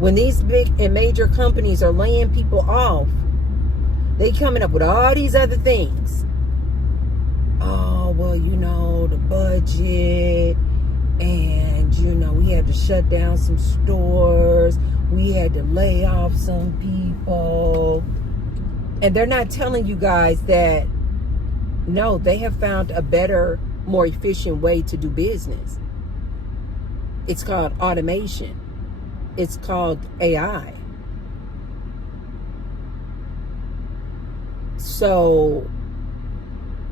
When these big and major companies are laying people off, they coming up with all these other things. Oh, well, the budget, and, we had to shut down some stores. We had to lay off some people. And they're not telling you guys that, no, they have found a better, more efficient way to do business. It's called automation. It's called AI. So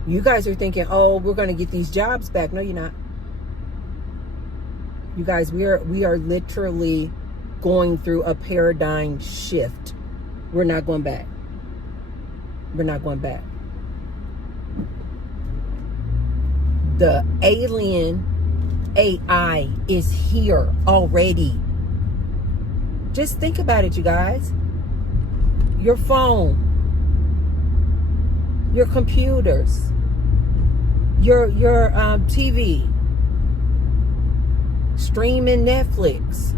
you guys are thinking, oh, we're going to get these jobs back. No, you're not. You guys, we are literally going through a paradigm shift. We're not going back. We're not going back. The alien AI is here already. Just think about it, you guys. Your phone, your computers, your TV, streaming Netflix.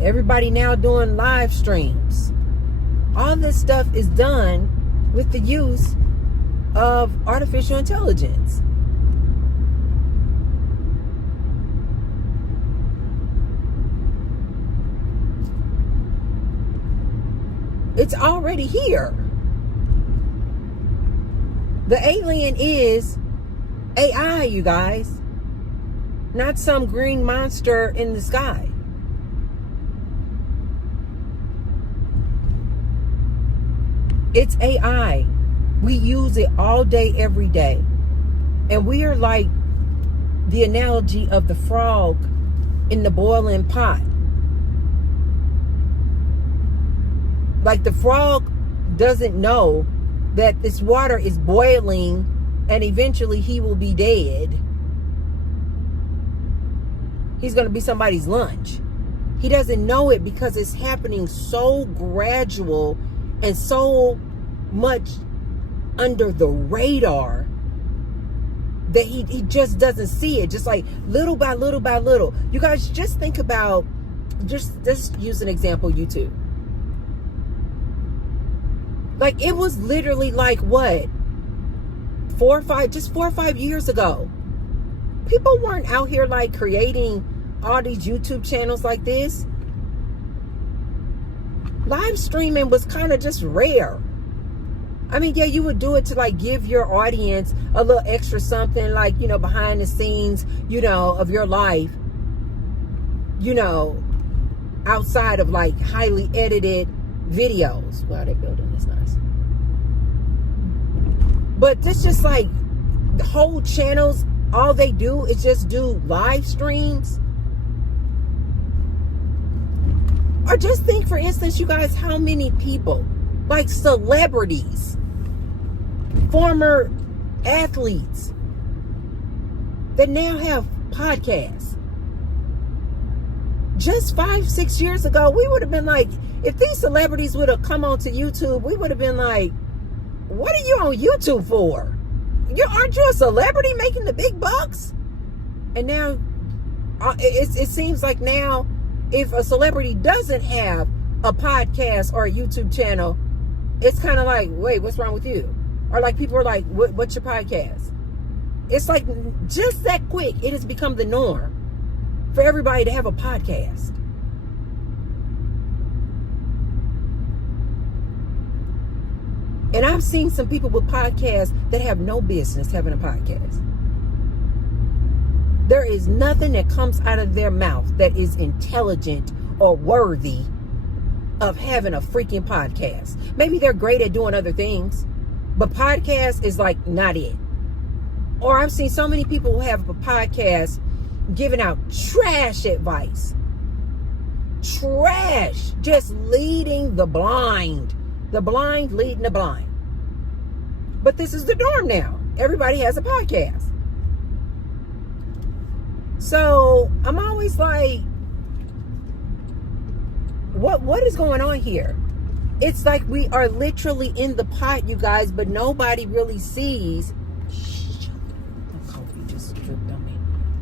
Everybody now doing live streams. All this stuff is done with the use of artificial intelligence. It's already here. The alien is AI, you guys. Not some green monster in the sky. It's AI. We use it all day, every day. And we are like the analogy of the frog in the boiling pot. Like the frog doesn't know that this water is boiling and eventually he will be dead. He's going to be somebody's lunch. He doesn't know it because it's happening so gradual and so much under the radar that he just doesn't see it. Just like little by little by little. You guys just think about, just use an example, YouTube. Like it was literally like what? 4 or 5 years ago. People weren't out here like creating all these YouTube channels like this. Live streaming was kind of just rare. I mean, yeah, you would do it to like give your audience a little extra something like, behind the scenes, of your life, outside of like highly edited videos. Wow, that building is nice. But this just like the whole channels, all they do is just do live streams. Or just think, for instance, you guys, how many people, like celebrities, former athletes, that now have podcasts. Just 5-6 years ago, we would have been like, if these celebrities would have come onto YouTube, we would have been like, what are you on YouTube for? Aren't you a celebrity making the big bucks? And now, it seems like now, if a celebrity doesn't have a podcast or a YouTube channel, it's kind of like, wait, what's wrong with you? Or like people are like, what's your podcast? It's like just that quick. It has become the norm for everybody to have a podcast. And I've seen some people with podcasts that have no business having a podcast. There is nothing that comes out of their mouth that is intelligent or worthy of having a freaking podcast. Maybe they're great at doing other things, but podcast is like not it. Or I've seen so many people who have a podcast giving out trash advice. Trash. Just leading the blind. The blind leading the blind. But this is the norm now. Everybody has a podcast. So I'm always like, what is going on here? It's like we are literally in the pot, you guys, but nobody really sees. Coffee just dripped on me.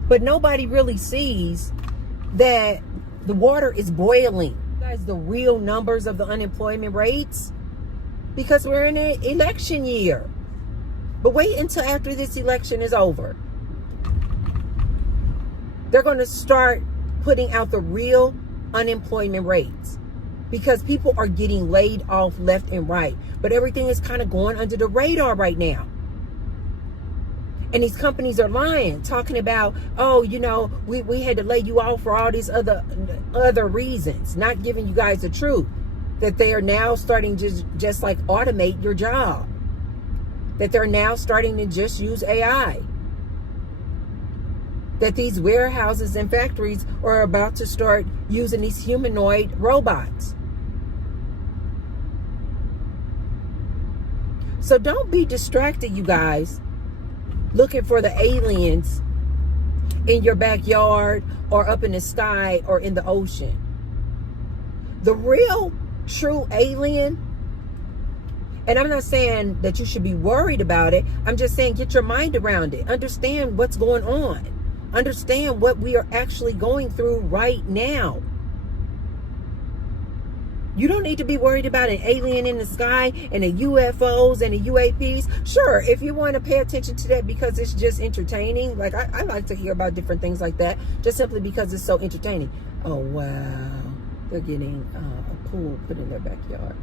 But nobody really sees that The water is boiling. Guys, the real numbers of the unemployment rates, because we're in an election year. But wait until after this election is over. They're going to start putting out the real unemployment rates, because people are getting laid off left and right. But everything is kind of going under the radar right now. And these companies are lying, talking about, oh, you know, we had to lay you off for all these other reasons, not giving you guys the truth, that they are now starting to just like automate your job, that they're now starting to just use AI, that these warehouses and factories are about to start using these humanoid robots. So don't be distracted, you guys, looking for the aliens in your backyard or up in the sky or in the ocean. The real, true alien, and I'm not saying that you should be worried about it. I'm just saying get your mind around it. Understand what's going on. Understand what we are actually going through right now. You don't need to be worried about an alien in the sky and the UFOs and the UAPs. Sure, if you want to pay attention to that because it's just entertaining. Like, I like to hear about different things like that, just simply because it's so entertaining. Oh, wow. They're getting a pool put in their backyard.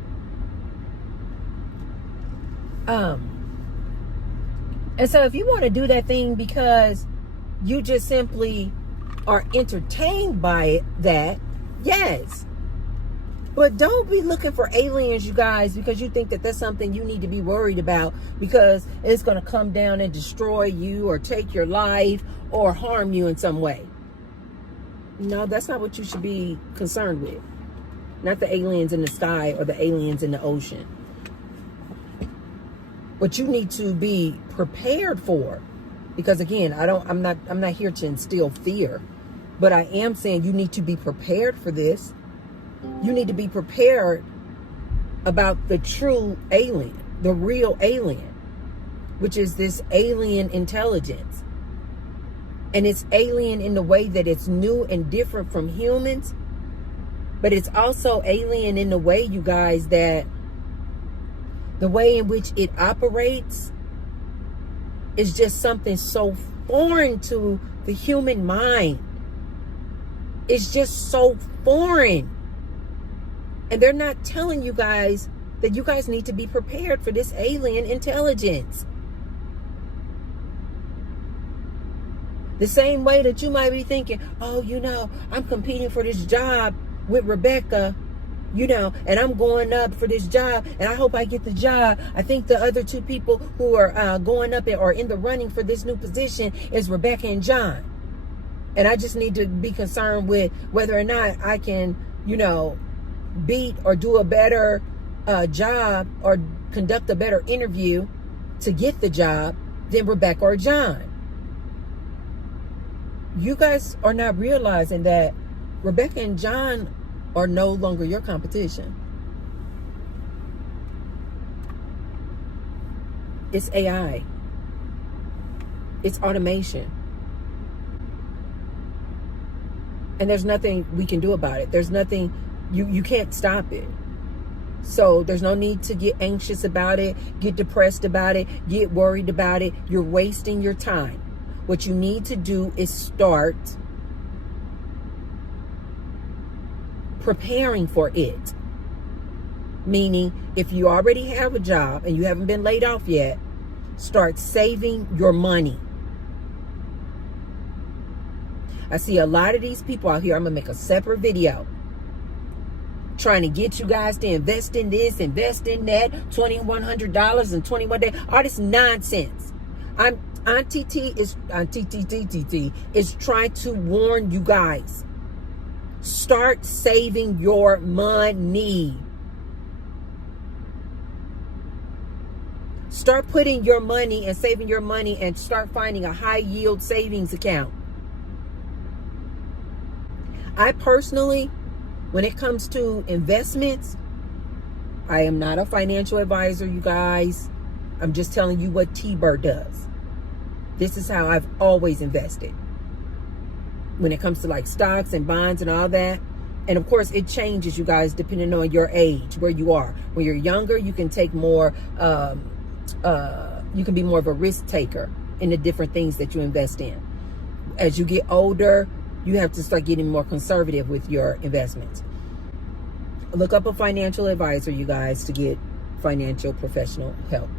And so if you want to do that thing because you just simply are entertained by that, yes. But don't be looking for aliens, you guys, because you think that that's something you need to be worried about because it's going to come down and destroy you or take your life or harm you in some way. No, that's not what you should be concerned with. Not the aliens in the sky or the aliens in the ocean. What you need to be prepared for, because again, I'm not here to instill fear, but I am saying you need to be prepared for this. You need to be prepared about the true alien, the real alien, which is this alien intelligence. And it's alien in the way that it's new and different from humans, but it's also alien in the way, you guys, that the way in which it operates is just something so foreign to the human mind. It's just so foreign. And they're not telling you guys that you guys need to be prepared for this alien intelligence. The same way that you might be thinking, oh, you know, I'm competing for this job with Rebecca, you know, and I'm going up for this job and I hope I get the job. I think the other two people who are going up or in the running for this new position is Rebecca and John. And I just need to be concerned with whether or not I can, you know, beat or do a better job or conduct a better interview to get the job than Rebecca or John. You guys are not realizing that Rebecca and John are no longer your competition. It's AI. It's automation. And there's nothing we can do about it. There's nothing, you can't stop it. So there's no need to get anxious about it, get depressed about it, get worried about it. You're wasting your time. What you need to do is start preparing for it. Meaning, if you already have a job and you haven't been laid off yet, start saving your money. I see a lot of these people out here. I'm going to make a separate video trying to get you guys to invest in this, invest in that, $2,100 in 21 days. All this nonsense. Auntie T is trying to warn you guys. Start saving your money. Start putting your money and saving your money and start finding a high yield savings account. I personally, when it comes to investments, I am not a financial advisor, you guys. I'm just telling you what T-Bird does. This is how I've always invested. When it comes to like stocks and bonds and all that, And of course, it changes, you guys, depending on your age, where you are. When you're younger, you can take more, you can be more of a risk taker in the different things that you invest in. As you get older, you have to start getting more conservative with your investments. Look up a financial advisor, you guys, to get financial professional help.